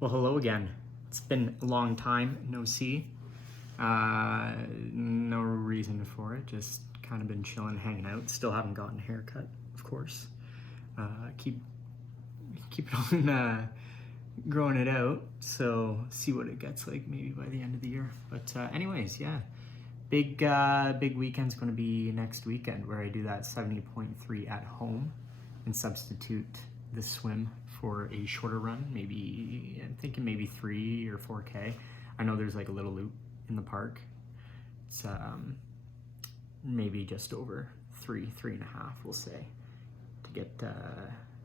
Well, hello again. It's been a long time, no see. No reason for it, just kind of been chilling, hanging out. Still haven't gotten a haircut, of course. Keep on growing it out, so see what it gets like maybe by the end of the year. But anyways, yeah, big weekend's going to be next weekend where I do that 70.3 at home and substitute the swim for a shorter run. Maybe I'm thinking maybe 3 or 4K. I know there's like a little loop in the park. It's maybe just over 3.5, we'll say, to get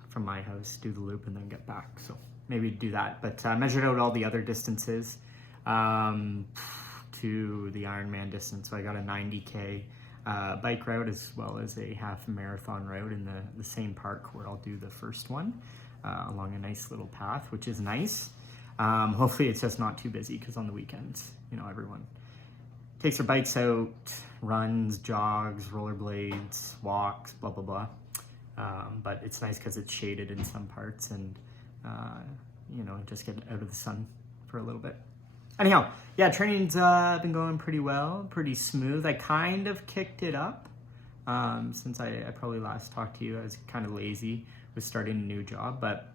from my house, do the loop, and then get back. So maybe do that. But measured out all the other distances to the Ironman distance. So I got a 90K bike route as well as a half marathon route in the same park where I'll do the first one along a nice little path, which is nice. Hopefully it's just not too busy because on the weekends, everyone takes their bikes out, runs, jogs, rollerblades, walks, blah, blah, blah. But it's nice because it's shaded in some parts and, just get out of the sun for a little bit. Anyhow, yeah, training's been going pretty well, pretty smooth. I kind of kicked it up since I probably last talked to you. I was kind of lazy with starting a new job, but,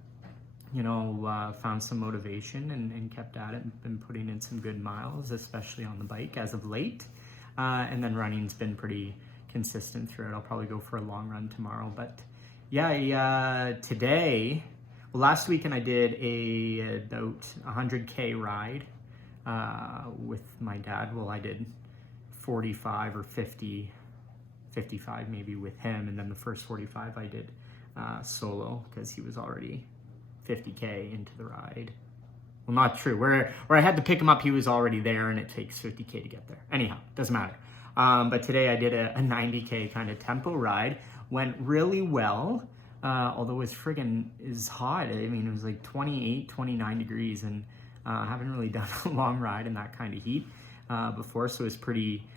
found some motivation and kept at it and been putting in some good miles, especially on the bike as of late. And then running's been pretty consistent throughout. I'll probably go for a long run tomorrow. But yeah, today, well, last weekend I did about 100K ride with my dad. Well, I did 45 or 50, 55 maybe with him. And then the first 45 I did solo because he was already 50K into the ride. Well, not true. Where I had to pick him up, he was already there, and it takes 50K to get there. Anyhow, doesn't matter. But today I did a 90K kind of tempo ride. Went really well, although it is hot. I mean, it was like 28, 29 degrees, and I haven't really done a long ride in that kind of heat before, so it was pretty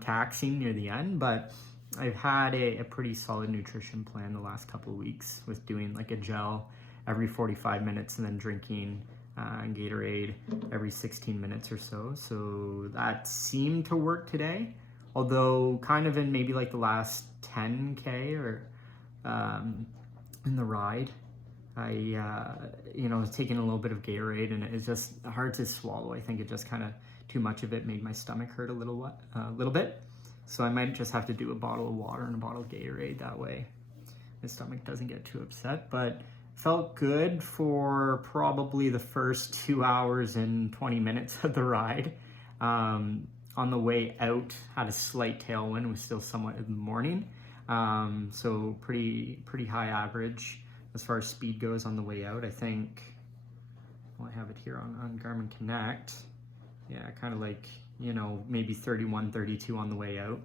taxing near the end. But I've had a pretty solid nutrition plan the last couple of weeks with doing like a gel every 45 minutes and then drinking Gatorade every 16 minutes or so. So that seemed to work today, although kind of in maybe like the last 10K or in the ride, I was taking a little bit of Gatorade and it's just hard to swallow. I think it just kind of too much of it made my stomach hurt a little bit. So I might just have to do a bottle of water and a bottle of Gatorade. That way my stomach doesn't get too upset. But felt good for probably the first 2 hours and 20 minutes of the ride. On the way out, had a slight tailwind, was still somewhat in the morning. So pretty high average as far as speed goes on the way out. I think, well, I have it here on Garmin Connect. Yeah, kind of like, maybe 31, 32 on the way out.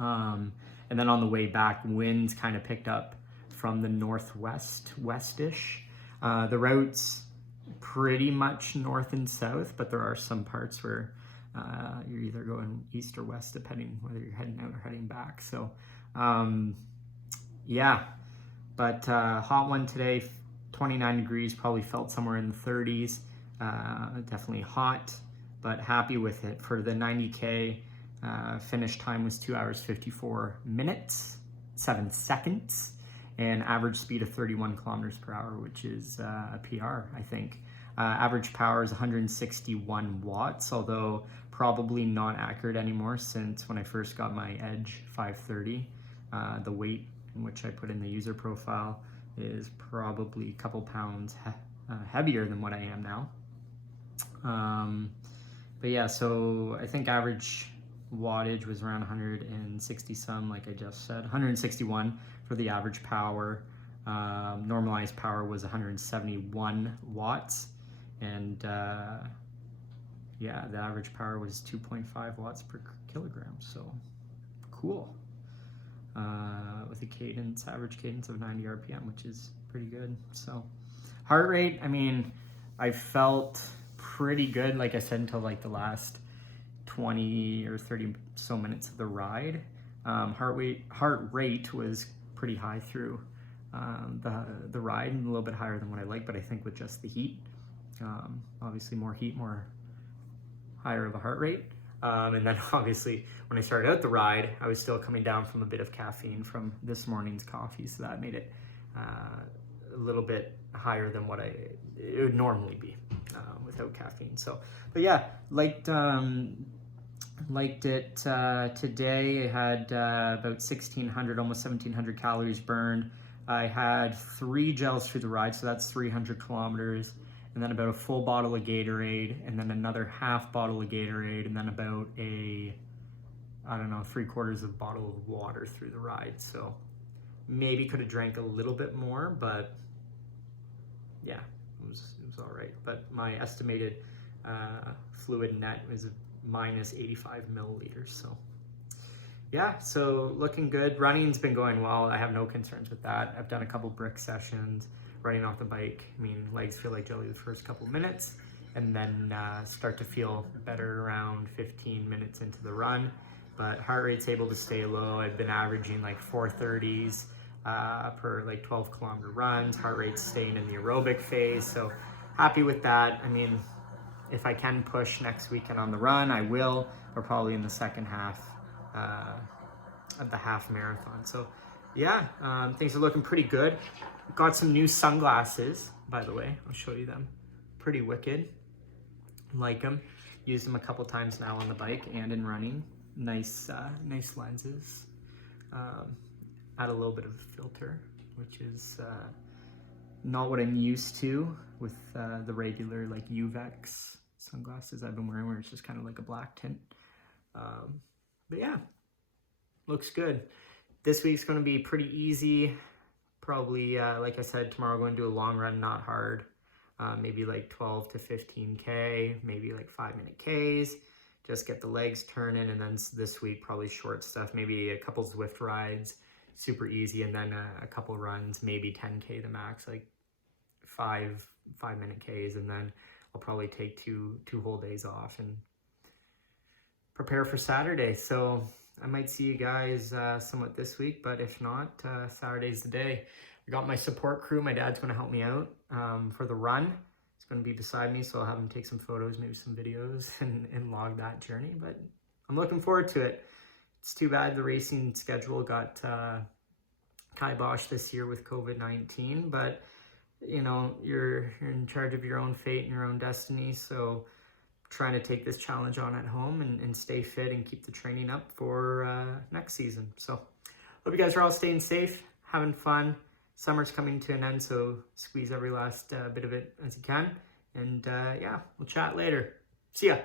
And then on the way back, winds kind of picked up from the northwest, westish. The route's pretty much north and south, but there are some parts where you're either going east or west, depending whether you're heading out or heading back. So, yeah, but hot one today, 29 degrees, probably felt somewhere in the 30s. Definitely hot, but happy with it. For the 90K, finish time was 2 hours, 54 minutes, 7 seconds. And average speed of 31 kilometers per hour, which is a PR, I think. Average power is 161 watts, although probably not accurate anymore since when I first got my Edge 530. The weight in which I put in the user profile is probably a couple pounds heavier than what I am now. But yeah, so I think average wattage was around 160 some, like I just said, 161 for the average power. Normalized power was 171 watts, and yeah, the average power was 2.5 watts per kilogram. So cool. With a average cadence of 90 RPM, which is pretty good. So heart rate, I mean, I felt pretty good, like I said, until like the last 20 or 30 so minutes of the ride. Heart rate was pretty high through the ride, a little bit higher than what I like, but I think with just the heat, obviously more heat, more higher of a heart rate. And then obviously when I started out the ride, I was still coming down from a bit of caffeine from this morning's coffee, so that made it a little bit higher than what it would normally be without caffeine. So, but yeah, liked it today. I had about 1,600, almost 1,700 calories burned. I had 3 gels through the ride, so that's 300 kilometers. And then about a full bottle of Gatorade, and then another half bottle of Gatorade, and then about a, I don't know, 3/4 of a bottle of water through the ride. So maybe could have drank a little bit more, but yeah, it was all right. But my estimated fluid net was minus 85 milliliters. So yeah, so looking good. Running's been going well. I have no concerns with that. I've done a couple brick sessions. Running off the bike, I mean, legs feel like jelly the first couple minutes, and then start to feel better around 15 minutes into the run. But heart rate's able to stay low. I've been averaging like 430s per like 12-kilometer runs. Heart rate's staying in the aerobic phase, so happy with that. I mean, if I can push next weekend on the run, I will, or probably in the second half of the half marathon. So yeah, things are looking pretty good. Got some new sunglasses, by the way. I'll show you them. Pretty wicked. Like them. Used them a couple times now on the bike and in running. Nice lenses. Add a little bit of filter, which is not what I'm used to with the regular like Uvex sunglasses I've been wearing, where it's just kind of like a black tint. But yeah, looks good. This week's going to be pretty easy. Probably, like I said, tomorrow I'm going to do a long run, not hard. Maybe like 12 to 15K, maybe like 5-minute Ks. Just get the legs turning, and then this week probably short stuff, maybe a couple Zwift rides, super easy, and then a couple runs, maybe 10K the max, like 5-minute Ks, and then I'll probably take two whole days off and prepare for Saturday. So I might see you guys somewhat this week, but if not, Saturday's the day. I got my support crew. My dad's going to help me out for the run. He's going to be beside me, so I'll have him take some photos, maybe some videos, and log that journey. But I'm looking forward to it. It's too bad the racing schedule got kiboshed this year with COVID-19, but you know, you're in charge of your own fate and your own destiny, so trying to take this challenge on at home and stay fit and keep the training up for next season. So hope you guys are all staying safe, having fun. Summer's coming to an end, so squeeze every last bit of it as you can. And yeah, we'll chat later. See ya.